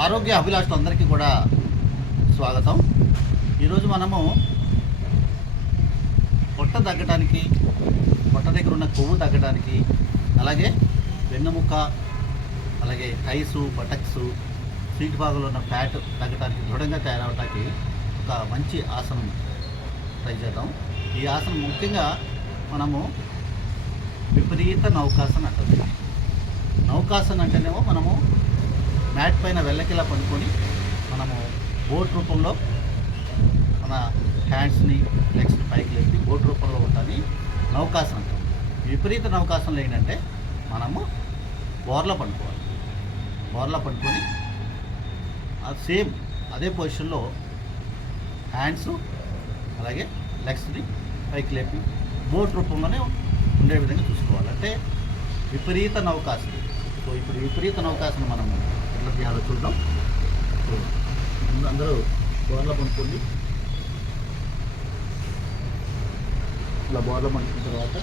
ఆరోగ్య అభిలాషులందరికీ కూడా స్వాగతం. ఈరోజు మనము పొట్ట తగ్గడానికి పొట్ట దగ్గర ఉన్న కొవ్వు తగ్గడానికి అలాగే వెన్నెముక అలాగే టైసు బటక్స్ సీట్ భాగంలో ఉన్న ఫ్యాట్ తగ్గడానికి దృఢంగా తయారవడానికి ఒక మంచి ఆసనం ట్రై చేద్దాం. ఈ ఆసనం ముఖ్యంగా మనము విపరీత నౌకాసన అంటుంది నౌకాసన అంటేనేమో మనము మ్యాట్ పైన వెళ్ళకిలా పడుకొని మనము బోట్ రూపంలో మన హ్యాండ్స్ని లెగ్స్ని పైకి లేపి బోట్ రూపంలో ఉంటుంది నౌకాసనం. విపరీత నౌకాసనలు ఏంటంటే మనము బోర్లో పండుకోవాలి. బోర్లో పండుకొని ఆ సేమ్ అదే పొజిషన్లో హ్యాండ్స్ అలాగే లెగ్స్ని పైకి లేపి బోట్ రూపంలోనే ఉండే విధంగా చూసుకోవాలి. అంటే విపరీత నౌకాసనం. సో ఇప్పుడు విపరీత నౌకాసనం మనం ఎట్లా చేయాలో చూద్దాం ముందు అందరూ బోర్లో పండుకోండి. ఇలా బోర్లో పండుకున్న తర్వాత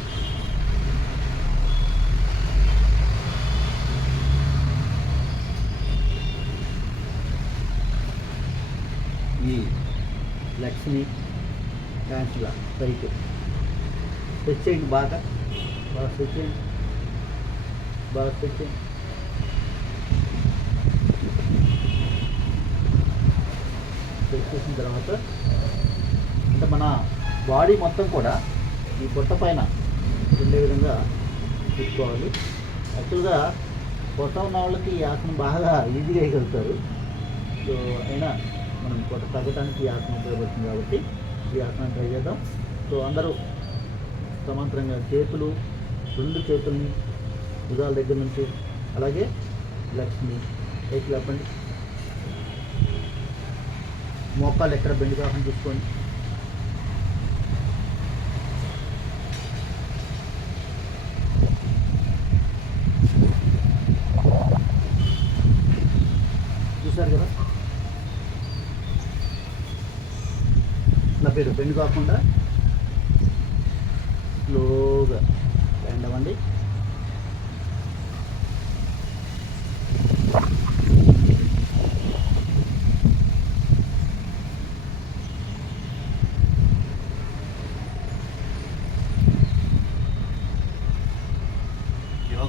ఈ లక్ష్మి హ్యాండ్స్లా పైకి స్ట్రెచ్ చేయండి బాగా. బాగా స్ట్రెచ్ చేయండి. బాగా స్ట్రెచ్ చేయండి. చేసిన తర్వాత అంటే మన బాడీ మొత్తం కూడా ఈ పొట్ట పైన ఉండే విధంగా చూసుకోవాలి యాక్చువల్గా కొత్త ఉన్న వాళ్ళకి ఈ ఆసనం బాగా ఈజీగా చేయగలుగుతారు సో అయినా మనం కొత్త తగ్గడానికి ఈ ఆసనం ఉపయోగపడుతుంది కాబట్టి ఈ ఆసనం ట్రై చేద్దాం. సో అందరూ సమాంతరంగా చేతులు రెండు చేతుల్ని భుజాల దగ్గర నుంచి అలాగే లక్ష్మి పైకి లేపండి. మోకాలు ఎక్కడ బెండ్ కాకుండా చూసుకోండి. చూసారు కదా? నా పేరు బెండ్ కాకుండా స్లోగా బెండ్ అవ్వండి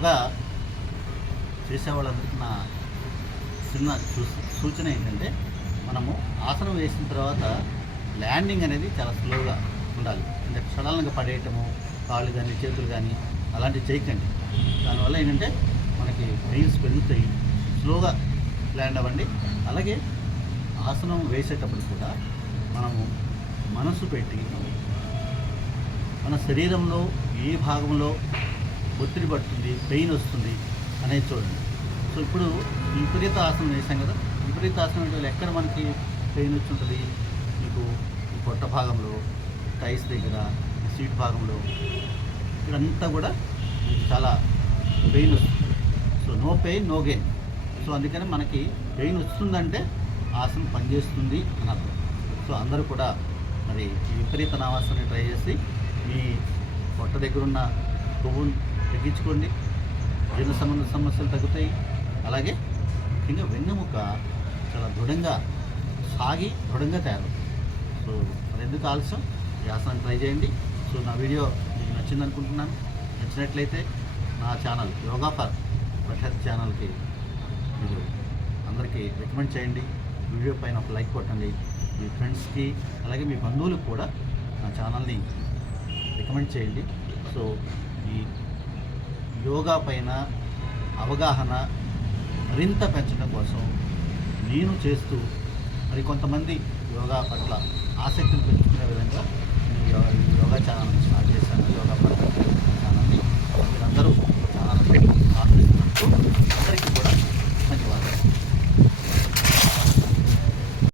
యోగా చేసే వాళ్ళందరికీ నా చిన్న సూచన ఏంటంటే మనము ఆసనం వేసిన తర్వాత ల్యాండింగ్ అనేది చాలా స్లోగా ఉండాలి. అంటే సడన్గా పడేయటము కాళ్ళు కానీ చేతులు కానీ అలాంటివి చేయకండి. దానివల్ల ఏంటంటే మనకి పెయిన్స్ పెరుగుతాయి స్లోగా ల్యాండ్ అవ్వండి. అలాగే ఆసనం వేసేటప్పుడు కూడా మనము మనసు పెట్టి మన శరీరంలో ఏ భాగంలో ఒత్తిడి పడుతుంది పెయిన్ వస్తుంది అనేది చూడండి. సో ఇప్పుడు విపరీత ఆసనం వేసాం కదా విపరీత ఆసనం అంటే ఎక్కడ మనకి పెయిన్ వచ్చి మీకు ఈ పొట్ట భాగంలో టైస్ దగ్గర సీట్ భాగంలో ఇక్కడంతా కూడా మీకు చాలా పెయిన్ వస్తుంది. So no pain no gain. So అందుకని మనకి పెయిన్ వస్తుందంటే ఆసనం పనిచేస్తుంది అని అర్థం. సో అందరూ కూడా మరి ఈ విపరీత నావాసనని ట్రై చేసి మీ పొట్ట దగ్గర ఉన్న కొవ్వును తగ్గించుకోండి. జీర్ణ సంబంధ సమస్యలు తగ్గుతాయి. అలాగే ముఖ్యంగా వెన్నెముక చాలా దృఢంగా సాగి దృఢంగా తయారవుతుంది సో అది ఎందుకు ఆలస్యం? ఈ ట్రై చేయండి. సో నా వీడియో మీకు నచ్చింది అనుకుంటున్నాను. నచ్చినట్లయితే నా ఛానల్ యోగా ఫర్ బట్ ఛానల్కి మీరు అందరికీ రికమెండ్ చేయండి. వీడియో పైన ఒక లైక్ కొట్టండి. మీ ఫ్రెండ్స్కి అలాగే మీ బంధువులకు కూడా నా ఛానల్ని రికమెండ్ చేయండి. సో ఈ యోగా పైన అవగాహన మరింత పెంచడం కోసం నేను చేస్తూ మరి కొంతమంది యోగా పట్ల ఆసక్తిని పెంచుకునే విధంగా యోగా ఛానల్ స్టార్ట్ చేశాను. యోగా పట్ల